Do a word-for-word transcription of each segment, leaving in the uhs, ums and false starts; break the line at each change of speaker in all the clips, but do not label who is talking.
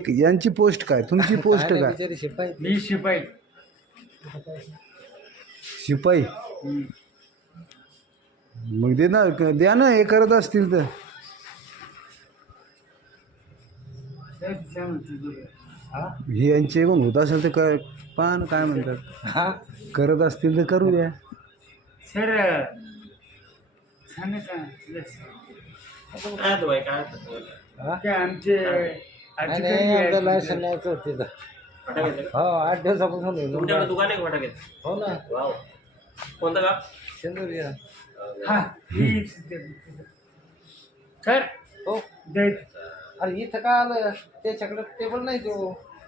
यांची पोस्ट काय, तुमची पोस्ट काय?
शिपाई मी शिपाई
शिपाई मग दे ना, द्या ना, हे करत असतील तर. हे यांचे पण होत असेल तर काय पान काय म्हणतात, करत असतील तर करू द्या.
सर आमचे लायसन न्यायचं होतं हो, आठ दिवसापासून दुकान आहे फटाक्यात. हो ना. कोणतं का सिंदुरी. हा सर हो. अरे इथं का आलं, त्याच्याकडे टेबल नाही तो.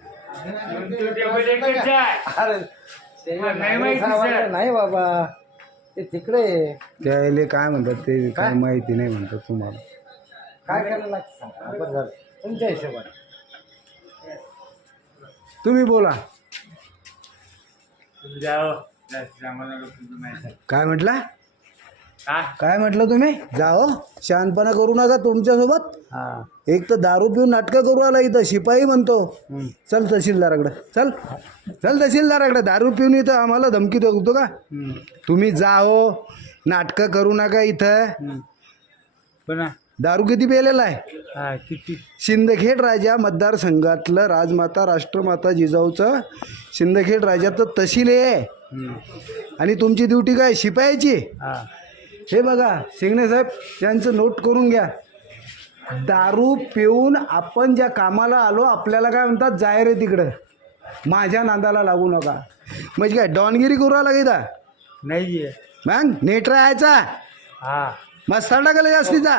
अरे नाही बाबा, ते तिकडे
त्याले काय म्हणतात ते काय माहिती नाही म्हणतात तुम्हाला.
काय करायला लागतं बरं झालं तुमच्या हिशोबाने.
तुम्ही बोला. काय म्हटलं, काय म्हटलं तुम्ही? जाओ, शहाणपणा करू नका तुमच्यासोबत. एक तर दारू पिऊन नाटकं करू आला इथं, शिपाई म्हणतो. चल तहसीलदाराकडे, चल चल तहसीलदाराकडे. दारू पिऊन इथं आम्हाला धमकी देतो का? तुम्ही जाओ, नाटकं करू नका इथं. दारू किती पेलेला आहे?
किती?
सिंदखेड राजा मतदारसंघातलं राजमाता राष्ट्रमाता जिजाऊचं सिंदखेड राजाचं तहसील आहे आणि तुमची ड्युटी काय शिपायाची? हे बघा शिंगणे साहेब, त्यांचं नोट करून घ्या. दारू पिऊन आपण ज्या कामाला आलो, आपल्याला काय म्हणतात, जाय रे तिकडं, माझ्या नांदाला लागू नका. म्हणजे काय डॉनगिरी करू लागायचा
नाही
मग नेट राहायचा.
हा
मस्त टाकलं जास्तीचा.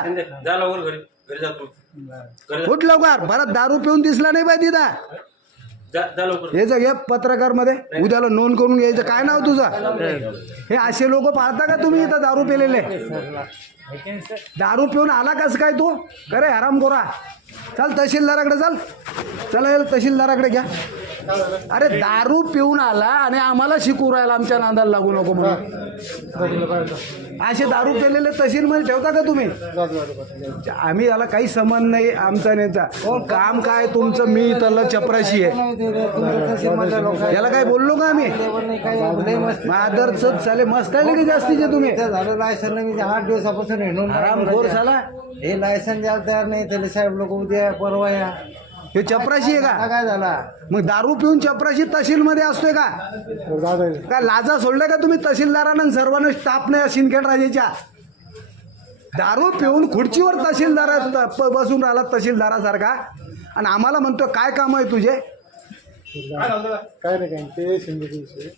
उठ लवकर, परत दारू पिऊन दिसला नाही पाहिजे तिथं. यायचं घे पत्रकार मध्ये, उद्याला नोंद करून घ्यायचं. काय नाव तुझं? हे असे लोक पाहता का तुम्ही इथं दारू पिलेले? दारू पिऊन आला कसं काय तू? करे हराम गोरा. चल तहसीलदाराकडे, चल चला तहसीलदाराकडे घ्या. अरे दारू पिऊन आला आणि आम्हाला शिकू राहिला, आमच्या नांदाला लागू नको म्हणून. असे दारू पेलेले तहसीलमध्ये ठेवता का तुम्ही? आम्ही याला काही संबंध नाही आमचा नेता. काम काय तुमचं? मी इथला चपराशी आहे, याला काय बोललो का आम्ही? आदरच चाले मस्त आहे की जास्तीचे तुम्ही.
लायसन आठ दिवसापासून
आराम खोर झाला.
हे लायसन द्यायला तयार नाही. त्याला साहेब लोक उद्या परवा या.
हे चपराशी आहे का?
काय झाला
मग दारू पिऊन चपराशी तहसील मध्ये असतोय का? काय लाजा सोडल्या का तुम्ही तहसीलदारांना सर्वांना स्टाफ नाही सिंदखेड राजाच्या? दारू पिऊन खुर्चीवर तहसीलदार बसून राहिला तहसीलदारासारखा आणि आम्हाला म्हणतो काय काम आहे तुझे?
काय नाही काय ते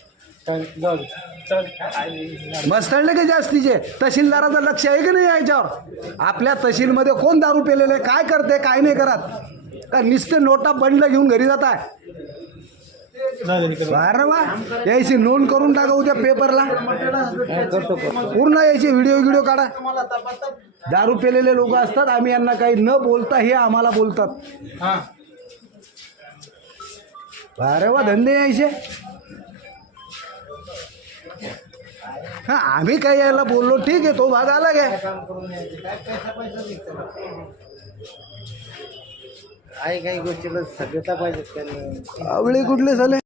मस्तळले का जास्तीचे? तहसीलदाराचं लक्ष आहे की नाही याच्यावर? आपल्या तहसीलमध्ये कोण दारू पेलेले, काय करते काय नाही करत? का नुसते नोटा बंडला घेऊन घरी जात आहे? बरं वा, यायची नोंद करून टाका उद्या पेपरला. पूर्ण यायची व्हिडिओ व्हिडिओ काढा. दारू पेलेले लोक असतात, आम्ही यांना काही न बोलता हे आम्हाला बोलतात. बरं वा, धंदे यायचे. हा आम्ही काय यायला बोललो, ठीक आहे, तो भाग आला काय?
काही काही गोष्टीला सभ्यता पाहिजे.
आवळे कुठले झाले?